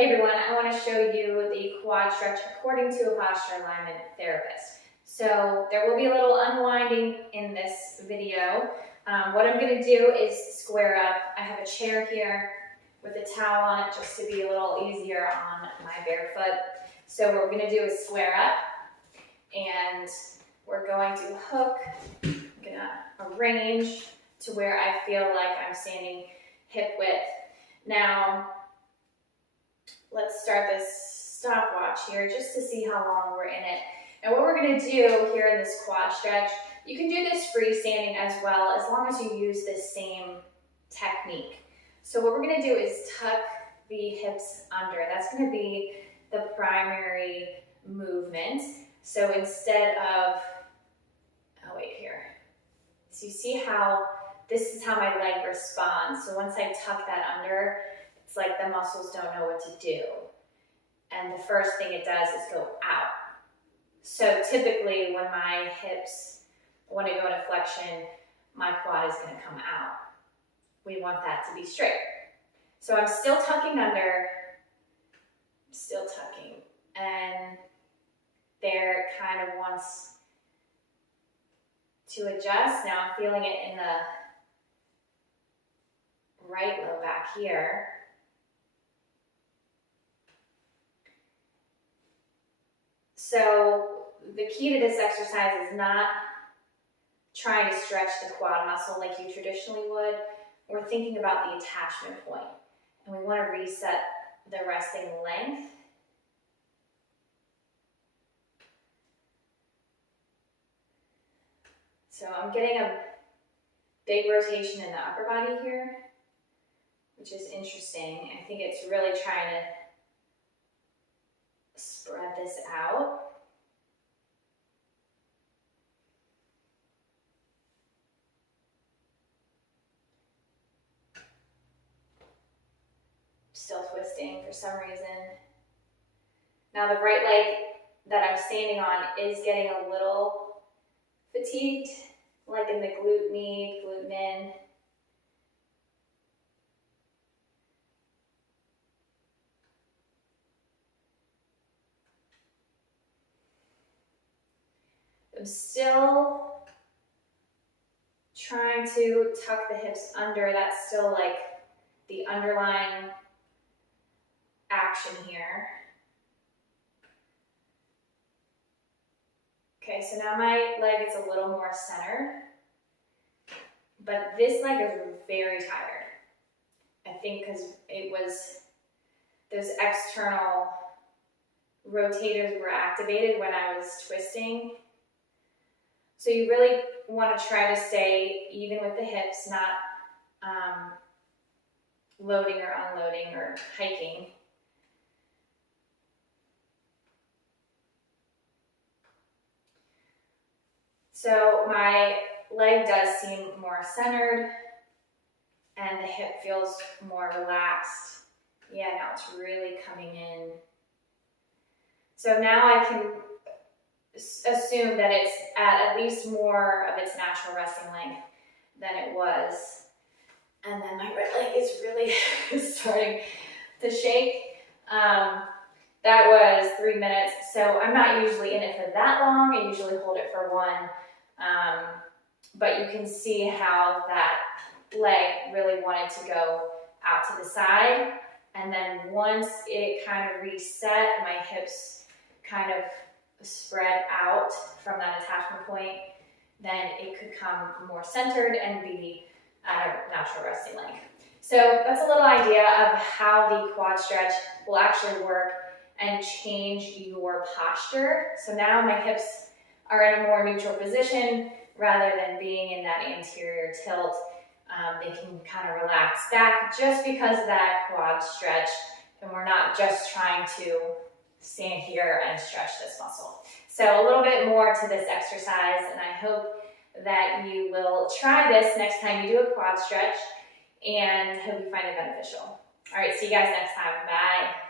Hey everyone, I want to show you the quad stretch according to a posture alignment therapist. So there will be a little unwinding in this video. What I'm going to do is square up. I have a chair here with a towel on it just to be a little easier on my bare foot. So what we're going to do is square up, and we're going to hook. I'm going to arrange to where I feel like I'm standing hip width. Now, let's start this stopwatch here just to see how long we're in it. And what we're going to do here in this quad stretch, you can do this freestanding as well, as long as you use this same technique. So what we're going to do is tuck the hips under. That's going to be the primary movement. So instead of, oh wait, here. So you see how this is how my leg responds. So once I tuck that under, it's like the muscles don't know what to do. And the first thing it does is go out. So typically when my hips want to go into flexion, my quad is going to come out. We want that to be straight. So I'm still tucking under, still tucking. And there it kind of wants to adjust. Now I'm feeling it in the right low back here. So the key to this exercise is not trying to stretch the quad muscle like you traditionally would. We're thinking about the attachment point, and we want to reset the resting length. So I'm getting a big rotation in the upper body here, which is interesting. I think it's really trying to spread this out. Still twisting for some reason. Now the right leg that I'm standing on is getting a little fatigued, like in the glute med, glute min. I'm still trying to tuck the hips under. That's still like the underlying action here. Okay, so now my leg is a little more centered, but this leg is very tired. I think because it was, those external rotators were activated when I was twisting. So you really want to try to stay even with the hips, not loading or unloading or hiking. So my leg does seem more centered and the hip feels more relaxed. Yeah, now it's really coming in. So now I can assume that it's at least more of its natural resting length than it was. And then my right leg is really starting to shake. That was 3 minutes. So I'm not usually in it for that long. I usually hold it for one. But you can see how that leg really wanted to go out to the side. And then once it kind of reset, my hips kind of spread out from that attachment point, then it could come more centered and be at a natural resting length. So that's a little idea of how the quad stretch will actually work and change your posture. So now my hips are in a more neutral position rather than being in that anterior tilt. They can kind of relax back just because of that quad stretch, and we're not just trying to stand here and stretch this muscle. So a little bit more to this exercise, and I hope that you will try this next time you do a quad stretch, and hope you find it beneficial. All right, see you guys next time. Bye.